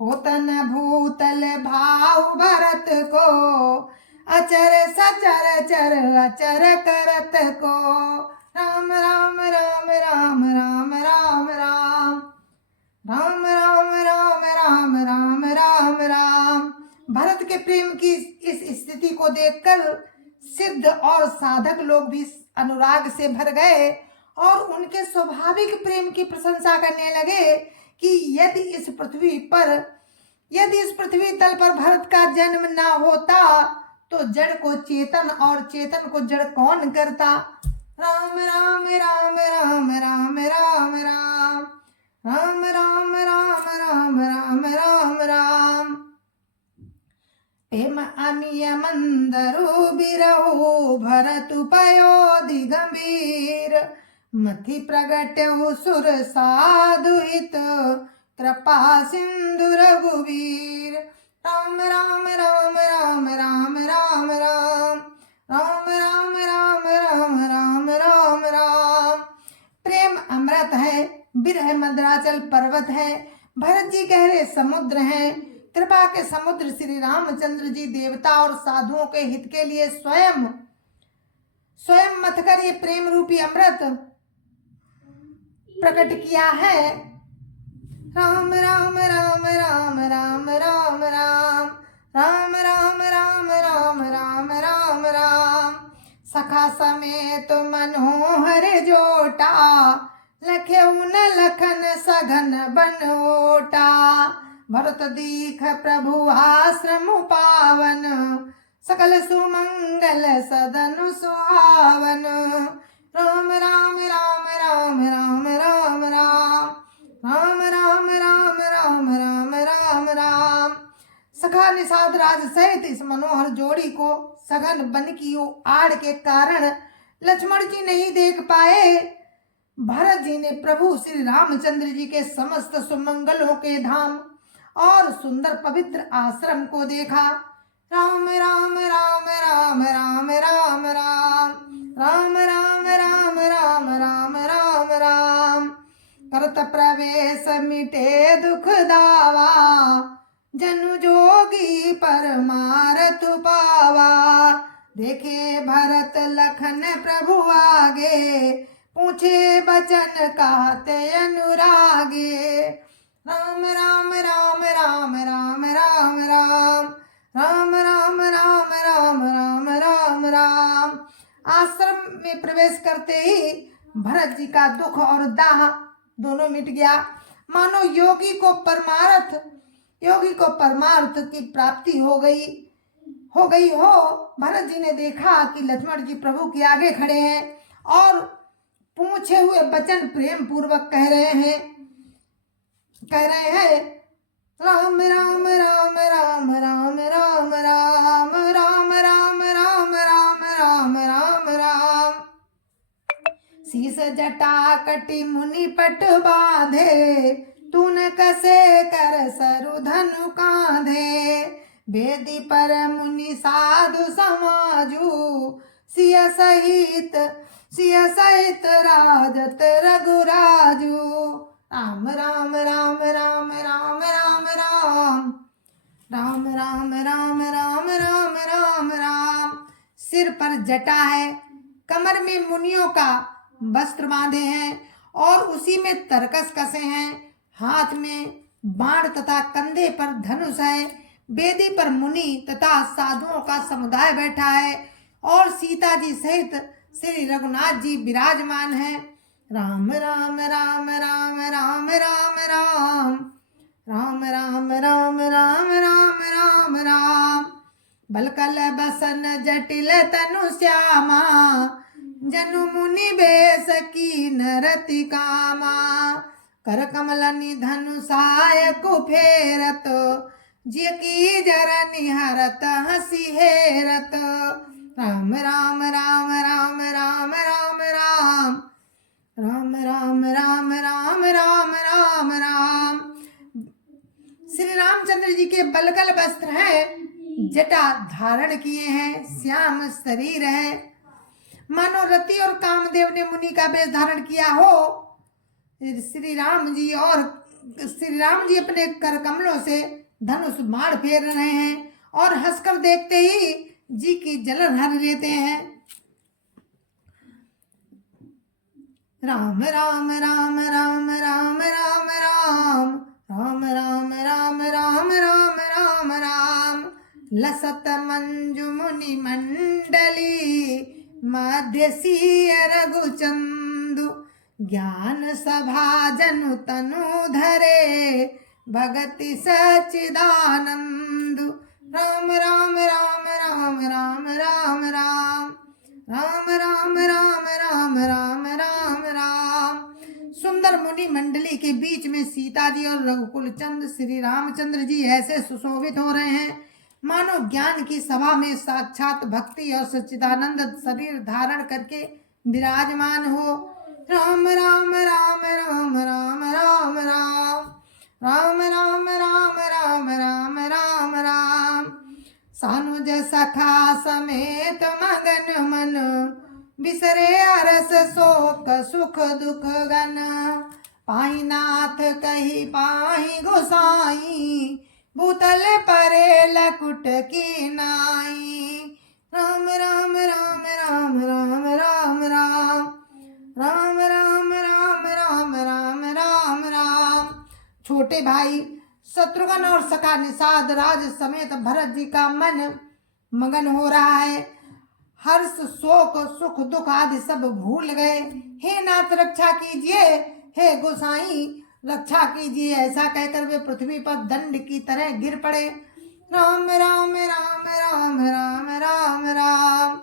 होतन भूतल भाव भरत को, अचर सचर चर अचर करत को। राम राम राम राम राम राम राम राम राम राम राम राम राम राम। भरत के प्रेम की इस स्थिति को देखकर सिद्ध और साधक लोग भी अनुराग से भर गए और उनके स्वाभाविक प्रेम की प्रशंसा करने लगे कि यदि इस पृथ्वी तल पर भरत का जन्म ना होता तो जड़ को चेतन और चेतन को जड़ कौन करता। राम राम राम राम राम राम राम राम राम राम राम राम राम राम। प्रेम अनिय मंदरु बिरहु भरतु पयोधि गंभीर, मथि प्रगट्यहु सुर साधु हित कृपा सिंधु रघुवीर। राम राम राम राम राम राम राम राम राम राम राम राम राम राम। प्रेम अमृत है, बिरह मद्राचल पर्वत है, भरत जी गहरे समुद्र हैं। कृपा के समुद्र श्री रामचंद्र जी देवता और साधुओं के हित के लिए स्वयं मथकर ये प्रेम रूपी अमृत प्रकट किया है। राम राम राम राम राम राम राम राम राम राम राम राम राम राम। सखा समेत मनोहर जोटा, लखेउ न लखन सघन बनोटा। भरत दीख प्रभु आश्रम पावन, सकल सुमंगल सदन सुहावन। राम राम राम राम राम राम राम राम राम राम राम राम राम राम। सखा निषाद राज सहित इस मनोहर जोड़ी को सघन बन की आड़ के कारण लक्ष्मण जी नहीं देख पाए। भरत जी ने प्रभु श्री रामचंद्र जी के समस्त सुमंगलों के धाम और सुंदर पवित्र आश्रम को देखा। राम राम राम राम राम राम राम राम राम राम राम राम राम राम। करत प्रवेश मिटे दुख दावा, जनु जोगी परमारतु पावा। देखे भरत लखन प्रभु आगे, पूछे बचन कहते अनुरागे। राम राम राम राम राम राम राम राम राम राम राम राम राम राम। आश्रम में प्रवेश करते ही भरत जी का दुख और दाह दोनों मिट गया, मानो योगी को परमार्थ की प्राप्ति हो गई हो। भरत जी ने देखा कि लक्ष्मण जी प्रभु के आगे खड़े हैं और पूछे हुए वचन प्रेम पूर्वक कह रहे हैं राम राम राम राम राम राम राम राम राम राम राम राम राम राम। शीस जटा कटि मुनि पट बांधे, तून कसे कर सरु धनु कांधे। वेदी पर मुनि साधु समाजू, सिय सहित राजत रघुराजू। राम राम राम राम राम राम राम राम राम राम राम राम राम राम। सिर पर जटा है, कमर में मुनियों का वस्त्र बांधे हैं और उसी में तरकस कसे हैं। हाथ में बाण तथा कंधे पर धनुष है। वेदी पर मुनि तथा साधुओं का समुदाय बैठा है और सीता जी सहित श्री रघुनाथ जी विराजमान हैं। राम राम राम राम राम राम राम राम राम राम राम राम राम राम। बलकल बसन जटिल तनु श्यामा, जनु मुनि बेस की नरति कामा। कर कमल निधनु साय कुफेरत, जिय की जर निहरत हसी हेरत। राम राम राम राम राम राम राम राम राम राम राम राम राम राम। श्री रामचंद्र जी के बलकल वस्त्र हैं, जटा धारण किए हैं, श्याम शरीर है, मानो रति और कामदेव ने मुनि का वेश धारण किया हो। श्री राम जी और श्री राम जी अपने कर कमलों से धनुष बाण फेर रहे हैं और हंसकर देखते ही जी की जलन हर लेते हैं। राम राम राम राम राम राम राम राम राम राम राम राम राम राम लसत मंजु मुनि मंडली मध्य सिय रघुचंदु ज्ञान सभा जनु तनु धरे भगति सचिदानंदु राम राम राम राम राम राम राम राम राम राम राम राम राम राम। सुंदर मुनि मंडली के बीच में सीता जी और रघुकुल चंद श्री रामचंद्र जी ऐसे सुशोभित हो रहे हैं मानो ज्ञान की सभा में साक्षात भक्ति और सच्चिदानंद शरीर धारण करके विराजमान हो। राम राम राम राम राम राम राम राम राम राम राम राम राम राम सानुज सखा समेत मगन मन बिसरे अरस शोक सुख दुख गन पाई नाथ कही पाई गोसाई भूतल परे लकुट की नाई। राम राम राम राम राम राम राम राम राम राम राम राम राम राम। छोटे भाई शत्रुघ्न और सखा निषाद राज समेत भरत जी का मन मगन हो रहा है। हर्ष शोक सुख दुख आदि सब भूल गए। हे नाथ रक्षा कीजिए, हे गोसाई रक्षा कीजिए, ऐसा कहकर वे पृथ्वी पर दंड की तरह गिर पड़े। राम राम राम राम राम राम राम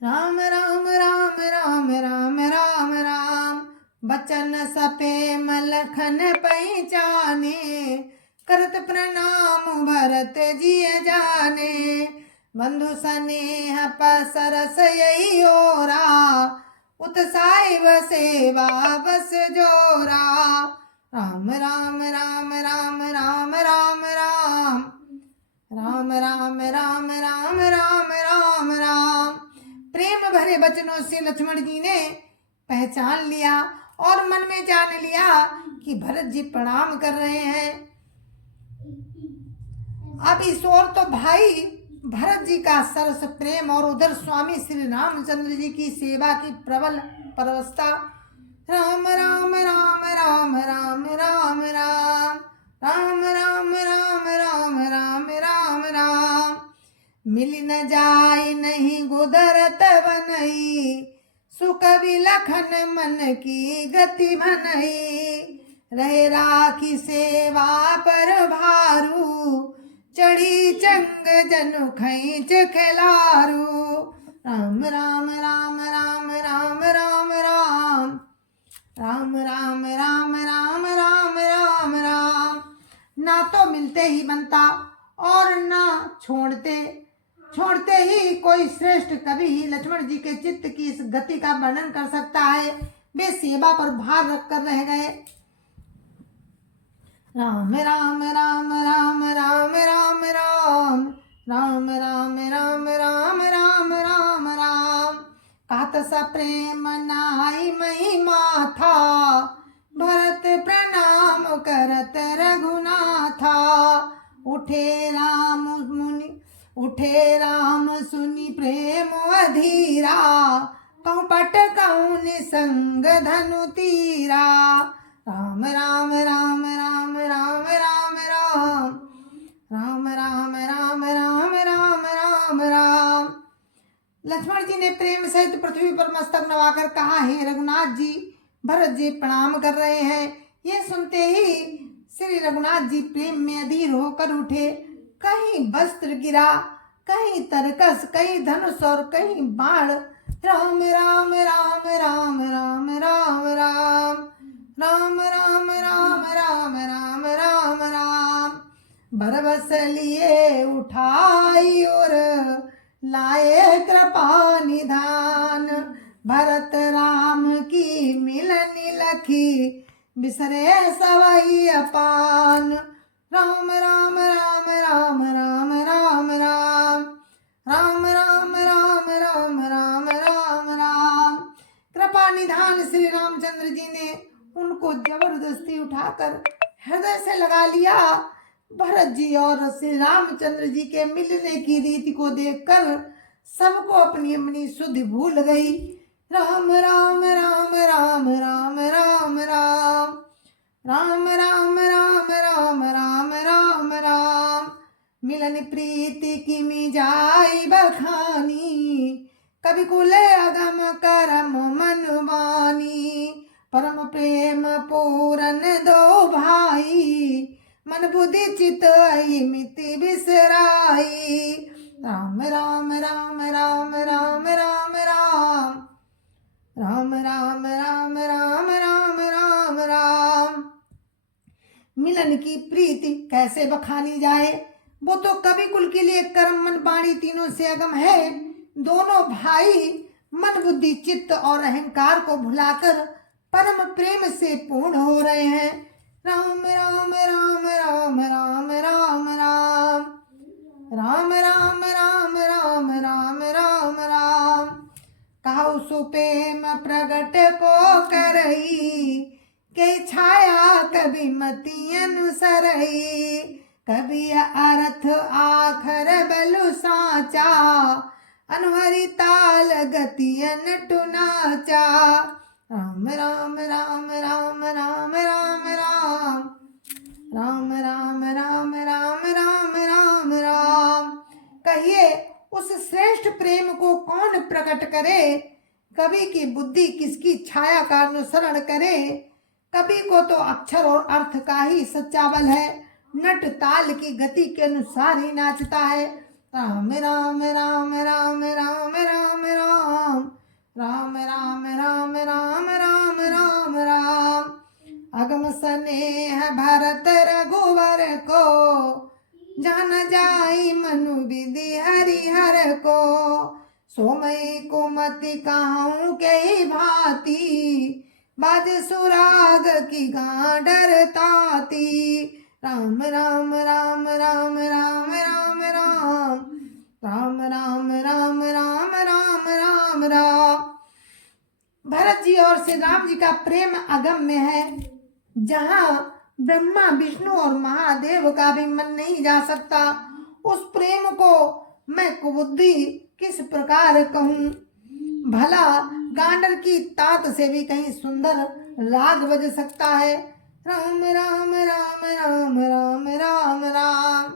राम राम राम राम राम राम राम बचन सपे मलखन पहचाने करत प्रणाम भरत जी जाने बंधु स्नेह पसरस यही ओरा उत्साहिव सेवा बस जोरा। राम राम राम राम राम राम राम राम राम राम राम राम राम राम। प्रेम भरे वचनों से लक्ष्मण जी ने पहचान लिया और मन में जान लिया कि भरत जी प्रणाम कर रहे हैं। अब इस ओर तो भाई भरत जी का सरस प्रेम और उधर स्वामी श्री रामचंद्र जी की सेवा की प्रबल परवस्था। राम राम राम राम राम राम राम राम राम राम राम राम राम राम मिल न जाय नहीं गुदरत बनई सुख विलखन मन की गति बनई रहे राखी सेवा पर भारू चढ़ी चंग जनु खैच खिलारू। राम राम राम राम राम राम राम राम राम राम राम राम राम राम। ना तो मिलते ही बनता और ना छोड़ते ही कोई श्रेष्ठ कवि ही लक्ष्मण जी के चित्त की इस गति का वर्णन कर सकता है। वे सेवा पर भार रखकर रह गए। राम राम राम राम राम राम राम राम राम राम राम राम राम राम कात सा प्रेम नाई मही माथा भरत प्रणाम करत रघुनाथा उठे राम सुनि प्रेम अधीरा कहूँ पट कहूँ निसंग धनु तीरा। राम राम राम राम राम राम राम राम राम राम राम राम राम। लक्ष्मण जी ने प्रेम सहित पृथ्वी पर मस्तक नवाकर कहा, हे रघुनाथ जी भरत जी प्रणाम कर रहे हैं। ये सुनते ही श्री रघुनाथ जी प्रेम में अधीर होकर उठे। कहीं वस्त्र गिरा, कहीं तरकस, कहीं धनुष और कहीं बाण। राम राम राम राम राम राम राम राम राम राम राम राम राम राम बरबस लिए उठाई और लाए कृपा निधान भरत राम की मिलन लखी बिसरे सवई अपान। राम राम राम राम राम राम राम राम राम राम राम राम राम राम। कृपा निधान श्री रामचंद्र जी ने उनको को जबरदस्ती उठाकर हृदय से लगा लिया। भरत जी और श्री रामचंद्र जी के मिलने की रीति को देखकर सबको अपनी अपनी सुधि भूल गई। राम राम राम राम राम राम राम राम राम राम राम राम राम राम। मिलन प्रीति की मिजाई बखानी, कवि कुले अगम करम मन मानी। परम प्रेम पूरन दो भाई, मन बुद्धि चित मिति बिसराई। राम राम राम राम राम राम राम राम राम राम राम राम राम राम। मिलन की प्रीति कैसे बखानी जाए, वो तो कवि कुल के लिए कर्म मन वाणी तीनों से अगम है। दोनों भाई मन बुद्धि चित्त और अहंकार को भुलाकर परम प्रेम से पूर्ण हो रहे हैं। राम राम राम राम राम राम राम राम राम राम राम राम राम राम। कहु सुप्रेम प्रगट को करई, के छाया कभी मति अनुसरई। कभी अर्थ आखर बलु साचा, अनहरि ताल गति अनटु नाचा। राम राम राम राम राम राम राम राम राम राम राम राम राम राम। कहिए उस श्रेष्ठ प्रेम को कौन प्रकट करे, कवि की बुद्धि किसकी छाया का अनुसरण करे। कवि को तो अक्षर और अर्थ का ही सच्चा बल है, नट ताल की गति के अनुसार ही नाचता है। राम राम राम राम राम राम राम राम राम राम राम राम राम राम। अगम स्नेह भरत रघुवर को, जान जाई मनु विधि हरिहर को। सोमय कुमति कहूँ के भांति, बाज सुराग की गांडर ताती। राम राम राम राम राम राम राम राम राम राम राम राम राम राम। भरत जी और श्री राम जी का प्रेम अगम्य है, जहाँ ब्रह्मा विष्णु और महादेव का भी मन नहीं जा सकता। उस प्रेम को मैं कुबुद्धि किस प्रकार कहूँ। भला गांडर की तात से भी कहीं सुंदर राग बज सकता है। राम राम राम राम राम राम राम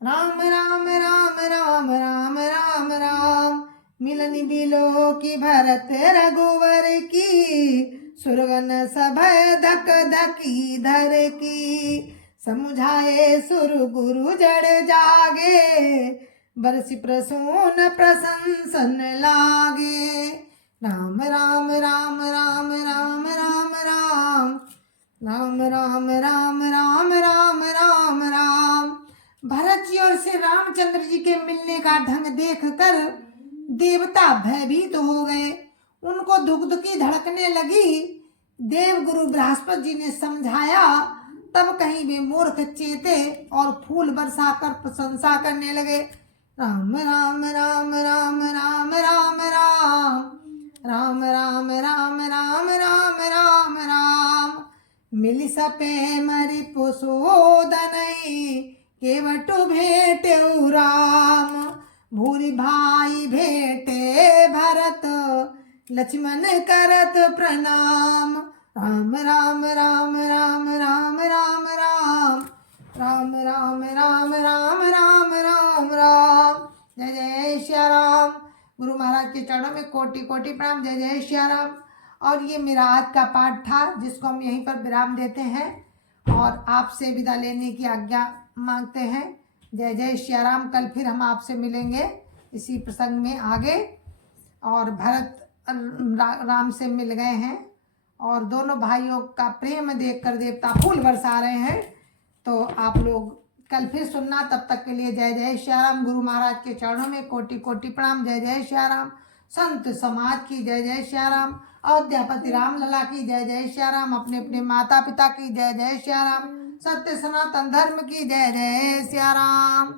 राम राम राम राम राम राम राम। मिलन बिलो की भरत रघुवर की, सुरगन सभय धक धकी धर की। समुझाए सुर गुरु जड़ जागे, बरसी प्रसून प्रशंसन लागे। राम राम राम राम राम राम राम राम राम राम राम राम राम राम। भरत जी और श्री रामचंद्र जी के मिलने का ढंग देखकर देवता भयभीत हो गए, उनको धुकधुकी धड़कने लगी। देव गुरु बृहस्पति जी ने समझाया, तब कहीं वे मूर्ख चेते और फूल बरसाकर प्रशंसा करने लगे। राम राम राम राम राम राम राम राम राम राम राम राम राम। मिल सपे मरि पुसोदनई, केवटु भेटे राम। भूरि भाई भेटे भरत, लक्ष्मण करत प्रणाम। राम राम राम राम राम राम राम राम राम राम राम राम राम राम। जय जय श्या राम। गुरु महाराज के चरणों में कोटि कोटि प्रणाम। जय जय श्या राम। और ये मेरा आज का पाठ था, जिसको हम यहीं पर विराम देते हैं और आपसे विदा लेने की आज्ञा मांगते हैं। जय जय श्या राम। कल फिर हम आपसे मिलेंगे इसी प्रसंग में आगे। और भरत राम से मिल गए हैं और दोनों भाइयों का प्रेम देखकर देवता फूल बरसा रहे हैं। तो आप लोग कल फिर सुनना। तब तक के लिए जय जय श्या राम। गुरु महाराज के चरणों में कोटि कोटि प्रणाम। जय जय श्या राम। संत समाज की जय जय श्या राम। अयोध्यापति राम लला की जय जय श्या राम। अपने अपने माता पिता की जय जय श्या राम। सत्य सनातन धर्म की जय जय श्या राम।